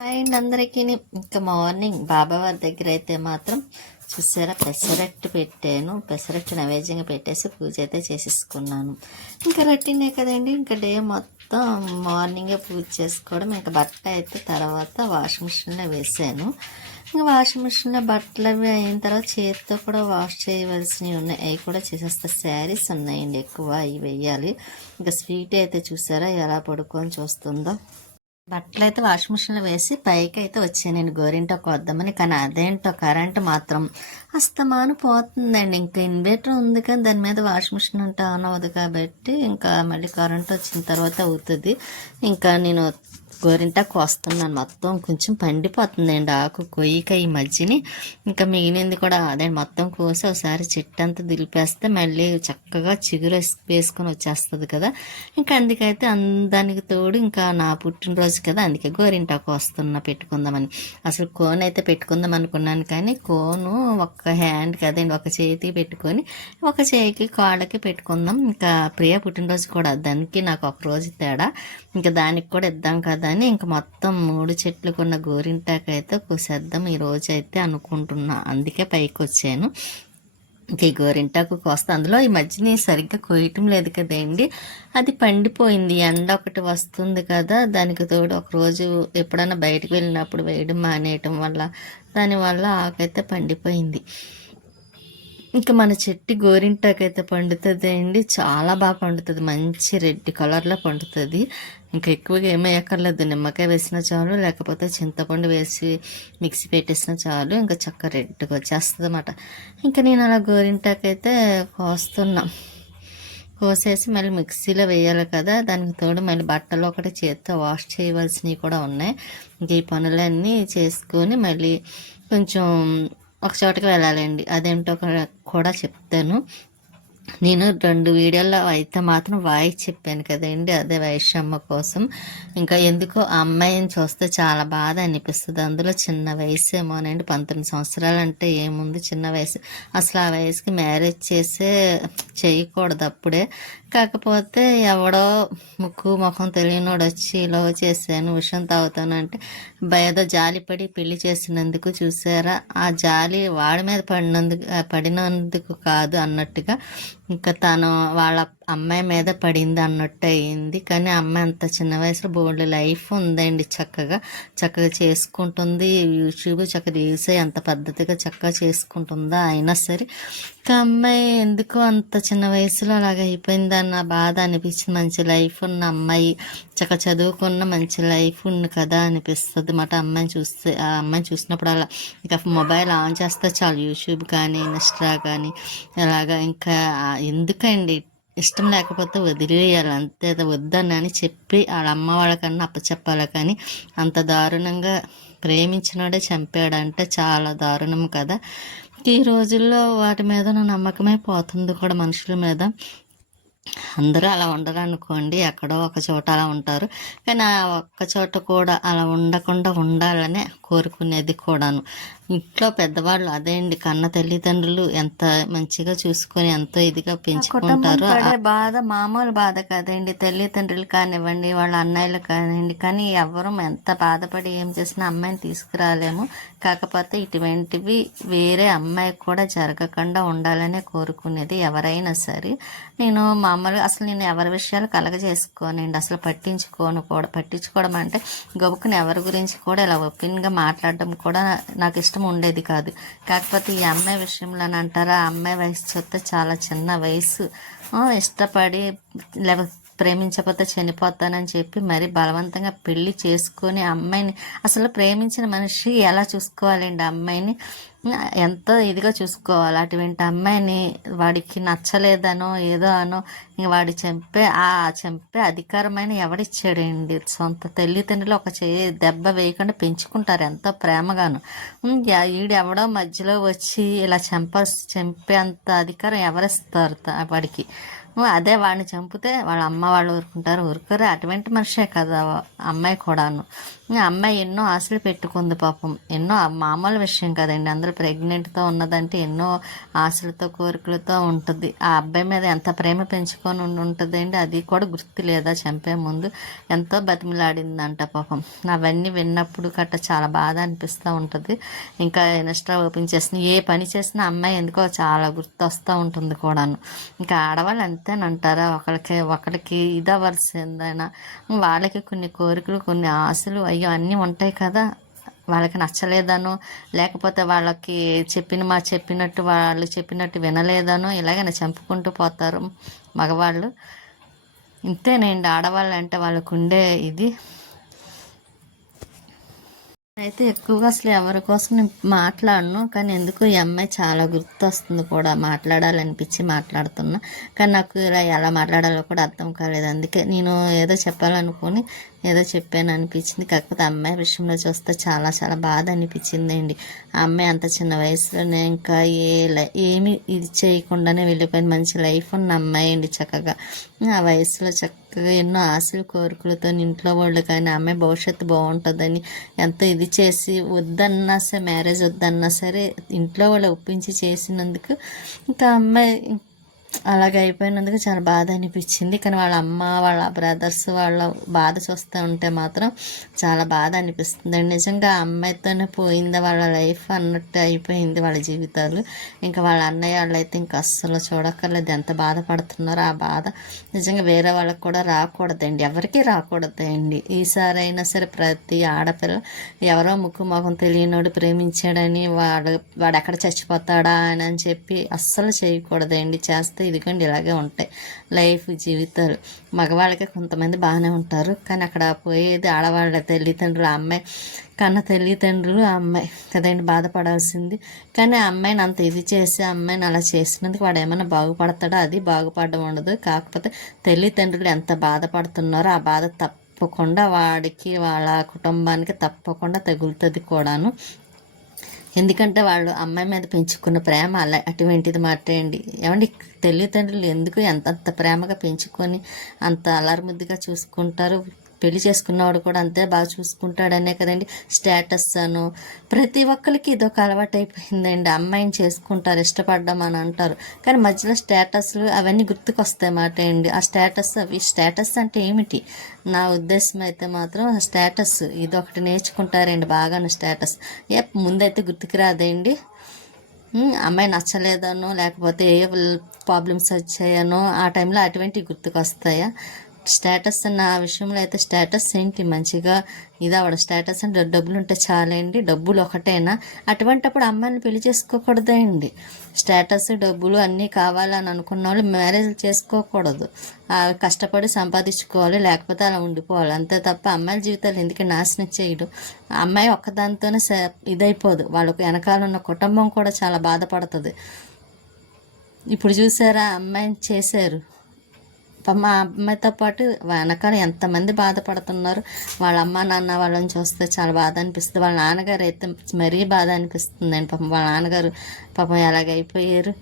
And అందరికీ ఇంకా morning బాబావారి దగ్గర అయితే మాత్రం చూసారా పెసరట్టు పెట్టాను. పెసరట్టు నైవేద్యంగా పెట్టేసి పూజ అయితే చేసేసుకున్నాను. ఇంకా రొటీనే కదండి, ఇంకా డే మొత్తం మార్నింగే పూజ చేసుకోవడం. ఇంకా బట్ట అయితే తర్వాత వాషింగ్ మిషన్లో వేసాను. ఇంకా వాషింగ్ మిషన్లో బట్టలు అవి అయిన తర్వాత చేతితో కూడా వాష్ చేయవలసినవి ఉన్నాయి, అవి కూడా చేసేస్తా. శారీస్ ఉన్నాయండి ఎక్కువ, అవి వేయాలి. ఇంకా స్వీట్ అయితే చూసారా ఎలా పడుకొని చూస్తుందో. బట్టలు అయితే వాషింగ్ మిషన్లో వేసి పైకి అయితే వచ్చాను నేను గోరింటాకు వద్దామని. కానీ అదేంటో కరెంట్ మాత్రం అస్తమాను పోతుందండి. ఇంకా ఇన్వర్టర్ ఉంది కానీ దాని మీద వాషింగ్ మిషన్ అంటే ఆన్ అవ్వదు కాబట్టి ఇంకా మళ్ళీ కరెంట్ వచ్చిన తర్వాత అవుతుంది. ఇంకా నేను గోరింటాకు వస్తున్నాను. మొత్తం కొంచెం పండిపోతుందండి ఆకు కొయ్యక ఈ మధ్యని. ఇంకా మిగిలింది కూడా అదే మొత్తం కోసి ఒకసారి చెట్టు అంతా దులిపేస్తే మళ్ళీ చక్కగా చిగురు వేసుకొని వచ్చేస్తుంది కదా. ఇంకా అందుకైతే దానికి తోడు ఇంకా నా పుట్టినరోజు కదా, అందుకే గోరింటాకు వస్తున్నా పెట్టుకుందామని. అసలు కోన్ అయితే పెట్టుకుందాం అనుకున్నాను కానీ కోను ఒక హ్యాండ్ కదండి, ఒక చేతికి పెట్టుకొని ఒక చేయికి కాళ్ళకి పెట్టుకుందాం. ఇంకా ప్రియ పుట్టినరోజు కూడా దానికి నాకు ఒక రోజు తేడా, ఇంకా దానికి కూడా ఇద్దాం కదా అని ఇంకా మొత్తం 3 చెట్లకున్న గోరింటాకు అయితే కోసేద్దాం ఈరోజు అయితే అనుకుంటున్నా. అందుకే పైకి వచ్చాను. ఇంకా ఈ గోరింటాకు కోస్తా. అందులో ఈ మధ్యని సరిగ్గా కొయ్యటం లేదు కదండి, అది పండిపోయింది. ఎండ ఒకటి వస్తుంది కదా, దానికి తోడు ఒకరోజు ఎప్పుడైనా బయటకు వెళ్ళినప్పుడు వేయడం మానేయటం వల్ల దానివల్ల ఆకైతే పండిపోయింది. ఇంకా మన చెట్టు గోరింటాకు అయితే పండుతుంది అండి, చాలా బాగా పండుతుంది. మంచి రెడ్ కలర్లో పండుతుంది. ఇంకా ఎక్కువగా ఏమీ వేయక్కర్లేదు, నిమ్మకాయ వేసినా చాలు, లేకపోతే చింతపండు వేసి మిక్సీ పెట్టేసినా చాలు, ఇంకా చక్క రెడ్గా వచ్చేస్తుంది అన్నమాట. ఇంకా నేను అలా గోరింటాకు అయితే కోస్తున్నా. కోసేసి మళ్ళీ మిక్సీలో వేయాలి కదా, దానికి తోడు మళ్ళీ బట్టలు ఒకటి చేత్తో వాష్ చేయవలసినవి కూడా ఉన్నాయి. ఇంక ఈ పనులన్నీ చేసుకొని మళ్ళీ కొంచెం ఒక చోటకి వెళ్ళాలండి, అదేంటో కూడా చెప్తాను. నేను 2 వీడియోల్లో అయితే మాత్రం వాయిస్ చెప్పాను కదండి, అదే వైశ్యమ్మ కోసం. ఇంకా ఎందుకో ఆ అమ్మాయిని చూస్తే చాలా బాధ అనిపిస్తుంది. అందులో చిన్న వయసు ఏమోనండి, 19 సంవత్సరాలు అంటే ఏముంది చిన్న వయసు. అసలు ఆ వయసుకి మ్యారేజ్ చేయకూడదు అప్పుడే. కాకపోతే ఎవడో ముక్కు ముఖం తెలియనోడు వచ్చి లవ్ చేశాను, విషయం తాగుతాను అంటే ఏదో జాలిపడి పెళ్లి చేసినందుకు చూసారా, ఆ జాలి వాడి మీద పడినందుకు కాదు అన్నట్టుగా ఇంకా తను వాళ్ళ అమ్మాయి మీద పడింది అన్నట్టు అయింది. కానీ అమ్మాయి అంత చిన్న వయసులో బోల్డ్ లైఫ్ ఉందండి, చక్కగా చేసుకుంటుంది. యూట్యూబ్ చక్కగా రీల్స్ ఎంత పద్ధతిగా చక్కగా చేసుకుంటుందా. అయినా సరే ఇంకా అమ్మాయి ఎందుకో అంత చిన్న వయసులో అలాగ అయిపోయిందన్న బాధ అనిపించింది. మంచి లైఫ్ ఉన్న అమ్మాయి, చక్కగా చదువుకున్న మంచి లైఫ్ ఉంది కదా అనిపిస్తుంది అన్నమాట. ఆ అమ్మాయిని చూసినప్పుడు అలా ఇంకా మొబైల్ ఆన్ చేస్తే చాలు, యూట్యూబ్ కానీ ఇన్స్టా కానీ అలాగా. ఇంకా ఎందుకండి, ఇష్టం లేకపోతే వదిలేయాలి అంతే, వద్దని చెప్పి వాళ్ళ అమ్మ వాళ్ళకన్నా అప్పచెప్పాలి. కానీ అంత దారుణంగా ప్రేమించినోడే చంపాడంటే చాలా దారుణం కదా. ఈ రోజుల్లో వాటి మీద నా నమ్మకమే పోతుంది కూడా, మనుషుల మీద. అందరూ అలా ఉండరు అనుకోండి, ఎక్కడో ఒక చోట అలా ఉంటారు. కానీ ఆ ఒక్క చోట కూడా అలా ఉండకుండా ఉండాలనే కోరుకునేది కూడాను. ఇంట్లో పెద్దవాళ్ళు అదే అండి, కన్న తల్లిదండ్రులు ఎంత మంచిగా చూసుకొని ఎంతో ఇదిగా పెంచుకుంటారు. బాధ మామూలు బాధ కదండి, తల్లిదండ్రులు కానివ్వండి, వాళ్ళ అన్నయ్యలు కానివ్వండి. కానీ ఎవరు ఎంత బాధపడి ఏం చేసినా అమ్మాయిని తీసుకురాలేము. కాకపోతే ఇటువంటివి వేరే అమ్మాయికి కూడా జరగకుండా ఉండాలనే కోరుకునేది ఎవరైనా సరే. నేను మామూలుగా అసలు నేను ఎవరి విషయాలు కలగజేసుకోనండి, అసలు పట్టించుకోవడం అంటే గబుక్కుని ఎవరి గురించి కూడా ఇలా ఓపెన్గా మాట్లాడడం కూడా నాకు ఇష్టం ఉండేది కాదు. కాకపోతే ఈ అమ్మాయి విషయంలో అని అంటారా, ఆ అమ్మాయి వయసు చూస్తే చాలా చిన్న వయసు. ఇష్టపడి ప్రేమించకపోతే చనిపోతానని చెప్పి మరి బలవంతంగా పెళ్లి చేసుకొని అమ్మాయిని, అసలు ప్రేమించిన మనిషి ఎలా చూసుకోవాలండి, అమ్మాయిని ఎంతో ఇదిగా చూసుకోవాలి. అటువంటి అమ్మాయిని వాడికి నచ్చలేదనో ఏదో అనో ఇంక వాడి చంపే అధికారమైన ఎవడిచ్చాడండి. సొంత తల్లిదండ్రులు ఒక దెబ్బ వేయకుండా పెంచుకుంటారు ఎంతో ప్రేమగాను. ఎవడో మధ్యలో వచ్చి ఇలా చంపే అంత అధికారం ఎవరిస్తారు వాడికి? అదే వాడిని చంపితే వాళ్ళ అమ్మ వాళ్ళు ఊరుకుంటారు? ఊరుకోరు. అటువంటి మనిషే కదా అమ్మాయి కూడాను. ఇంకా అమ్మాయి ఎన్నో ఆశలు పెట్టుకుంది పాపం. ఎన్నో మామూలు విషయం కదండి, అందరూ ప్రెగ్నెంట్తో ఉన్నదంటే ఎన్నో ఆశలతో కోరికలతో ఉంటుంది. ఆ అబ్బాయి మీద ఎంత ప్రేమ పెంచుకొని ఉంటుందండి, అది కూడా గుర్తు లేదా చంపే ముందు. ఎంతో బతిమలాడిందంట పాపం. అవన్నీ విన్నప్పుడు గట్ట చాలా బాధ అనిపిస్తూ ఉంటుంది. ఇంకా ఇన్స్టా ఓపెన్ చేసిన ఏ పని చేసినా అమ్మాయి ఎందుకో చాలా గుర్తు వస్తూ ఉంటుంది కూడాను. ఇంకా ఆడవాళ్ళు అంతేనంటారా, ఒకరికి ఇదవలసిందైనా వాళ్ళకి కొన్ని కోరికలు కొన్ని ఆశలు అయ్యో అన్నీ ఉంటాయి కదా. వాళ్ళకి నచ్చలేదనో లేకపోతే వాళ్ళకి చెప్పినట్టు వాళ్ళు చెప్పినట్టు వినలేదనో ఇలాగైనా చంపుకుంటూ పోతారు మగవాళ్ళు. ఇంతేనండి ఆడవాళ్ళు అంటే వాళ్ళకు ఉండే ఇది. అయితే ఎక్కువగా అసలు ఎవరి కోసం నేను మాట్లాడను, కానీ ఎందుకు ఈ అమ్మాయి చాలా గుర్తొస్తుంది కూడా, మాట్లాడాలనిపించి మాట్లాడుతున్నా. కానీ నాకు ఇలా ఎలా మాట్లాడాలో కూడా అర్థం కాలేదు. అందుకే నేను ఏదో చెప్పాలనుకొని ఏదో చెప్పాను అనిపించింది. కాకపోతే అమ్మాయి విషయంలో చూస్తే చాలా చాలా బాధ అనిపించిందండి. ఆ అమ్మాయి అంత చిన్న వయసులోనే ఇంకా ఏమి ఇది చేయకుండానే వెళ్ళిపోయింది. మంచి లైఫ్ ఉన్న అమ్మాయి అండి, చక్కగా ఆ వయసులో చక్కగా ఎన్నో ఆశలు కోరికలతో ఇంట్లో వాళ్ళు కానీ ఆ అమ్మాయి భవిష్యత్తు బాగుంటుందని ఎంతో ఇది చేసి వద్దన్నా సరే, మ్యారేజ్ వద్దన్నా సరే ఇంట్లో వాళ్ళు ఒప్పించి చేసినందుకు ఇంకా అమ్మాయి అలాగే అయిపోయినందుకు చాలా బాధ అనిపించింది. కానీ వాళ్ళ అమ్మ వాళ్ళ బ్రదర్స్ వాళ్ళ బాధ చూస్తూ ఉంటే మాత్రం చాలా బాధ అనిపిస్తుంది. నిజంగా ఆ అమ్మాయితోనే పోయిందా వాళ్ళ లైఫ్ అన్నట్టు అయిపోయింది వాళ్ళ జీవితాలు. ఇంకా వాళ్ళ అన్నయ్య వాళ్ళు అయితే ఇంకా అస్సలు చూడక్కర్లేదు ఎంత బాధపడుతున్నారో. ఆ బాధ నిజంగా వేరే వాళ్ళకి కూడా రాకూడదండి, ఎవరికీ రాకూడదండి. ఈసారి అయినా సరే ప్రతి ఆడపిల్ల ఎవరో ముక్కు మొహం తెలియనోడు ప్రేమించాడని వాడు ఎక్కడ చచ్చిపోతాడా అని చెప్పి అస్సలు చేయకూడదండి. చేస్తే ఇదిగోండి ఇలాగే ఉంటాయి లైఫ్ జీవితాలు. మగవాళ్ళకి కొంతమంది బాగానే ఉంటారు, కానీ అక్కడ పోయేది ఆడవాళ్ళ తల్లిదండ్రులు. ఆ అమ్మాయి కన్న తల్లిదండ్రులు ఆ అమ్మాయి కదండి బాధపడాల్సింది. కానీ ఆ అమ్మాయిని అంత ఇది చేసి ఆ అమ్మాయిని అలా చేసినందుకు వాడు ఏమైనా బాగుపడతాడో, అది బాగుపడడం ఉండదు. కాకపోతే తల్లిదండ్రులు ఎంత బాధపడుతున్నారో ఆ బాధ తప్పకుండా వాడికి వాళ్ళ కుటుంబానికి తప్పకుండా తగులుతుంది కూడాను. ఎందుకంటే వాళ్ళు అమ్మాయి మీద పెంచుకున్న ప్రేమ అలా అటువంటిది మాట్లాడండి. ఏమండి తల్లిదండ్రులు ఎందుకు అంత ప్రేమగా పెంచుకొని అంత అల్లరిముద్దుగా చూసుకుంటారు. పెళ్లి చేసుకున్నవాడు కూడా అంతే బాగా చూసుకుంటాడనే కదండి స్టేటస్ అను ప్రతి ఒక్కరికి ఇదొక అలవాటు అయిపోయిందండి. అమ్మాయిని చేసుకుంటారు ఇష్టపడ్డాం అని అంటారు, కానీ మధ్యలో స్టేటస్లు అవన్నీ గుర్తుకొస్తాయి మాట అండి. ఆ స్టేటస్ అంటే ఏమిటి? నా ఉద్దేశం అయితే మాత్రం స్టేటస్ ఇదొకటి నేర్చుకుంటారండి బాగానే. స్టేటస్ ముందైతే గుర్తుకు రాదండి. అమ్మాయి నచ్చలేదనో లేకపోతే ఏ ప్రాబ్లమ్స్ వచ్చాయనో ఆ టైంలో అటువంటివి గుర్తుకొస్తాయా? స్టేటస్ నా విషయంలో అయితే స్టేటస్ ఏంటి మంచిగా ఇది అవడం. స్టేటస్ అంటే డబ్బులు ఉంటే చాలండి, డబ్బులు ఒకటేనా? అటువంటిప్పుడు అమ్మాయిని పెళ్లి చేసుకోకూడదండి. స్టేటస్ డబ్బులు అన్నీ కావాలని అనుకున్న వాళ్ళు మ్యారేజ్ చేసుకోకూడదు. కష్టపడి సంపాదించుకోవాలి, లేకపోతే అలా ఉండిపోవాలి అంతే తప్ప అమ్మాయిల జీవితాలు ఎందుకు నాశనం చేయడం? అమ్మాయి ఒక్కదానితోనే ఇదైపోదు, వాళ్ళకు వెనకాల ఉన్న కుటుంబం కూడా చాలా బాధపడుతుంది. ఇప్పుడు చూసారా అమ్మాయిని చేశారు, మా అమ్మాయితో పాటు వెనకాల ఎంతమంది బాధపడుతున్నారు. వాళ్ళ అమ్మ నాన్న వాళ్ళని చూస్తే చాలా బాధ అనిపిస్తుంది. వాళ్ళ నాన్నగారు అయితే మరీ బాధ అనిపిస్తుందండి. పాపం వాళ్ళ నాన్నగారు పాపం ఎలాగైపోయారు.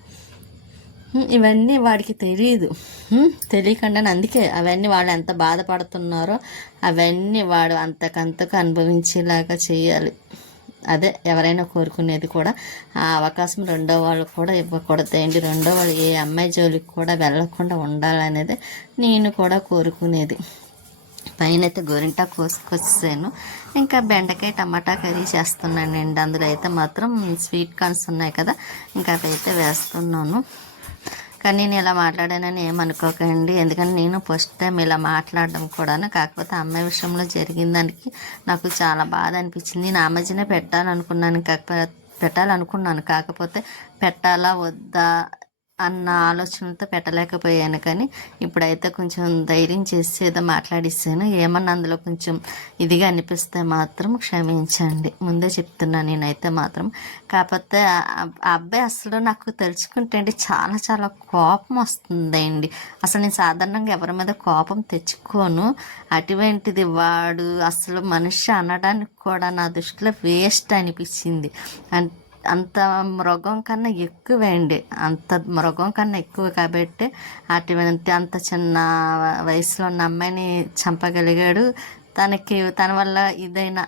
ఇవన్నీ వాడికి తెలియదు, తెలియకుండా అందుకే అవన్నీ వాళ్ళు ఎంత బాధపడుతున్నారో అవన్నీ వాడు అంతకంతకు అనుభవించేలాగా చేయాలి. అదే ఎవరైనా కోరుకునేది కూడా. ఆ అవకాశం రెండో వాళ్ళు కూడా ఇవ్వకూడదండి. రెండో వాళ్ళు ఏ అమ్మాయి జోలికి కూడా వెళ్ళకుండా ఉండాలనేది నేను కూడా కోరుకునేది. పైన అయితే గోరింటా కోసుకొచ్చాను. ఇంకా బెండకాయ టమాటా కర్రీ చేస్తున్నానండి. అందులో అయితే మాత్రం స్వీట్ కార్న్స్ ఉన్నాయి కదా, ఇంకా అవి అయితే వేస్తున్నాను. కానీ నేను ఇలా మాట్లాడానని ఏమనుకోకండి, ఎందుకంటే నేను ఫస్ట్ టైం ఇలా మాట్లాడడం కూడాను. కాకపోతే అమ్మాయి విషయంలో జరిగిన దానికి నాకు చాలా బాధ అనిపించింది. నేను ఆ మధ్యనే పెట్టాలనుకున్నాను, కాకపోతే పెట్టాలా వద్దా అన్న ఆలోచనలతో పెట్టలేకపోయాను. కానీ ఇప్పుడైతే కొంచెం ధైర్యం చేసి ఏదో మాట్లాడిస్తాను. ఏమన్నా అందులో కొంచెం ఇదిగా అనిపిస్తే మాత్రం క్షమించండి, ముందే చెప్తున్నాను నేనైతే మాత్రం. కాకపోతే ఆ అబ్బాయి అసలు నాకు తలుచుకుంటే అండి చాలా చాలా కోపం వస్తుందండి. అసలు నేను సాధారణంగా ఎవరి మీద కోపం తెచ్చుకోను, అటువంటిది వాడు అసలు మనిషి అనడానికి కూడా నా దృష్టిలో వేస్ట్ అనిపించింది. అంత మృగం కన్నా ఎక్కువండి, అంత మృగం కన్నా ఎక్కువ కాబట్టి అటువంటి అంత చిన్న వయసులో ఉన్న అమ్మాయిని చంపగలిగాడు. తన వల్ల ఇదైనా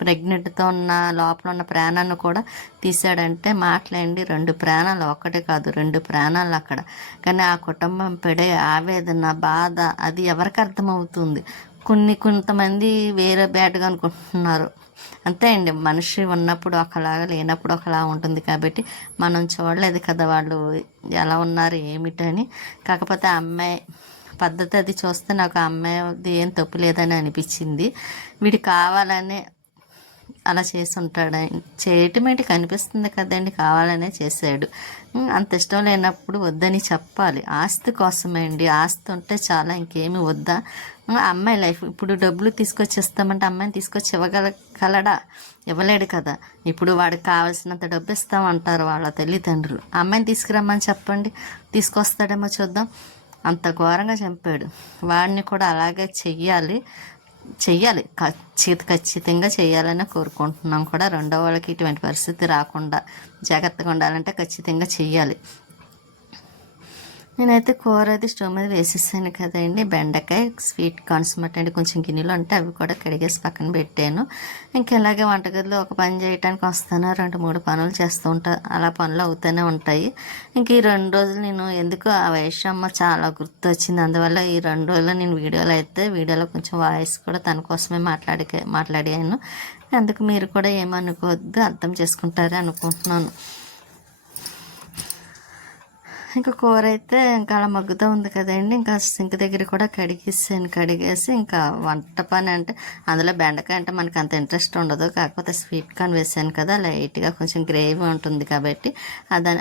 ప్రెగ్నెంట్తో ఉన్న లోపల ఉన్న ప్రాణాన్ని కూడా తీసాడంటే మాటలేండి. 2 ప్రాణాలు, ఒకటి కాదు 2 ప్రాణాలు అక్కడ. కానీ ఆ కుటుంబం పడే ఆవేదన, బాధ అది ఎవరికి అర్థమవుతుంది? కొంతమంది వేరే బ్యాడ్గా అనుకుంటున్నారు. అంతే అండి, మనిషి ఉన్నప్పుడు ఒకలాగా లేనప్పుడు ఒకలా ఉంటుంది. కాబట్టి మనం చూడలేదు కదా వాళ్ళు ఎలా ఉన్నారు ఏమిటని. కాకపోతే ఆ అమ్మాయి పద్ధతి అది చూస్తే నాకు ఆ అమ్మాయిది ఏం తప్పు లేదని అనిపించింది. వీడు కావాలనే అలా చేసి ఉంటాడు. చేయటమేంటి కనిపిస్తుంది కదండి, కావాలనే చేశాడు. అంత ఇష్టం లేనప్పుడు వద్దని చెప్పాలి. ఆస్తి కోసమే అండి, ఆస్తి ఉంటే చాలా, ఇంకేమి వద్దా? అమ్మాయి లైఫ్ ఇప్పుడు డబ్బులు తీసుకొచ్చి ఇస్తామంటే అమ్మాయిని తీసుకొచ్చి ఇవ్వగలడా? ఇవ్వలేడు కదా. ఇప్పుడు వాడికి కావాల్సినంత డబ్బు ఇస్తామంటారు వాళ్ళ తల్లిదండ్రులు. అమ్మాయిని తీసుకురమ్మని చెప్పండి, తీసుకొస్తాడేమో చూద్దాం. అంత ఘోరంగా చంపాడు. వాడిని కూడా అలాగే చెయ్యాలి. ఖచ్చితంగా చేయాలని కోరుకుంటున్నాం కూడా. రెండో వాళ్ళకి ఇటువంటి పరిస్థితి రాకుండా జాగ్రత్తగా ఉండాలంటే ఖచ్చితంగా చెయ్యాలి. నేనైతే కూర అయితే స్టవ్ మీద వేసేసాను కదండి. బెండకాయ, స్వీట్ కార్న్స్ అండి కొంచెం గిన్నెలో ఉంటే అవి కూడా కడిగేసి పక్కన పెట్టాను. ఇంకా ఇలాగే వంటగదిలో ఒక పని చేయడానికి వస్తాను, 2-3 పనులు చేస్తూ ఉంటాను. అలా పనులు అవుతూనే ఉంటాయి. ఇంక ఈ 2 రోజులు నేను ఎందుకు ఆ వైశ్యమ్మ చాలా గుర్తొచ్చింది. అందువల్ల ఈ 2 రోజులు నేను వీడియోలో కొంచెం వాయిస్ కూడా తన కోసమే మాట్లాడాను. అందుకు మీరు కూడా ఏమనుకోవద్దు, అర్థం చేసుకుంటారని అనుకుంటున్నాను. ఇంకా కూర అయితే ఇంకా అలా మగ్గుతూ ఉంది కదండి. ఇంకా సింక్ దగ్గర కూడా కడిగేసి ఇంకా వంట పని అంటే అందులో బెండకాయ అంటే మనకు అంత ఇంట్రెస్ట్ ఉండదు. కాకపోతే స్వీట్ కార్న్ వేసాను కదా, లైట్గా కొంచెం గ్రేవీ ఉంటుంది కాబట్టి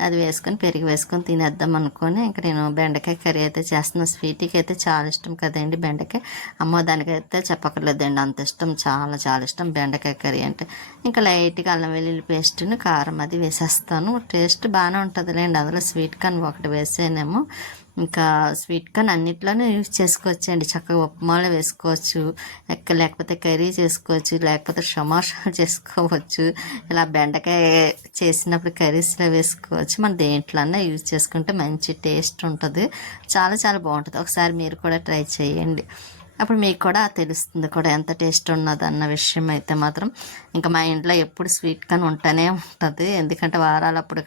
అది వేసుకొని పెరిగి వేసుకొని తినేద్దాం అనుకొని ఇంకా నేను బెండకాయ కర్రీ అయితే చేస్తున్నాను. స్వీట్కి అయితే చాలా ఇష్టం కదండి బెండకాయ. అమ్మో, దానికైతే చెప్పక్కర్లేదండి, అంత ఇష్టం, చాలా చాలా ఇష్టం బెండకాయ కర్రీ అంటే. ఇంకా లైట్గా అల్లం వెల్లుల్లి పేస్ట్ని కారం అది వేసేస్తాను. టేస్ట్ బాగానే ఉంటుందిలేండి. అందులో స్వీట్ కార్న్ ఒకటి వేసానేమో. ఇంకా స్వీట్ కార్న్ అన్నిట్లోనే యూజ్ చేసుకోవచ్చు అండి. చక్కగా ఉప్మాలో వేసుకోవచ్చు, లేకపోతే కర్రీ చేసుకోవచ్చు, లేకపోతే సమోసా చేసుకోవచ్చు. ఇలా బెండకాయ చేసినప్పుడు కర్రీస్లో వేసుకోవచ్చు. మనం దేంట్లోనే యూజ్ చేసుకుంటే మంచి టేస్ట్ ఉంటుంది. చాలా చాలా బాగుంటుంది. ఒకసారి మీరు కూడా ట్రై చేయండి, అప్పుడు మీకు కూడా తెలుస్తుంది కూడా ఎంత టేస్ట్ ఉన్నది అన్న విషయం. అయితే మాత్రం ఇంకా మా ఇంట్లో ఎప్పుడు స్వీట్ కార్న్ ఉంటూనే ఉంటుంది. ఎందుకంటే వారాలప్పుడు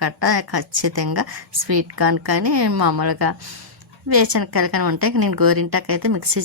ఖచ్చితంగా స్వీట్ కార్న్ కానీ మామూలుగా వేరుశనగకాయలు కానీ ఉంటాయి. నేను గోరింటాకు అయితే మిక్సీ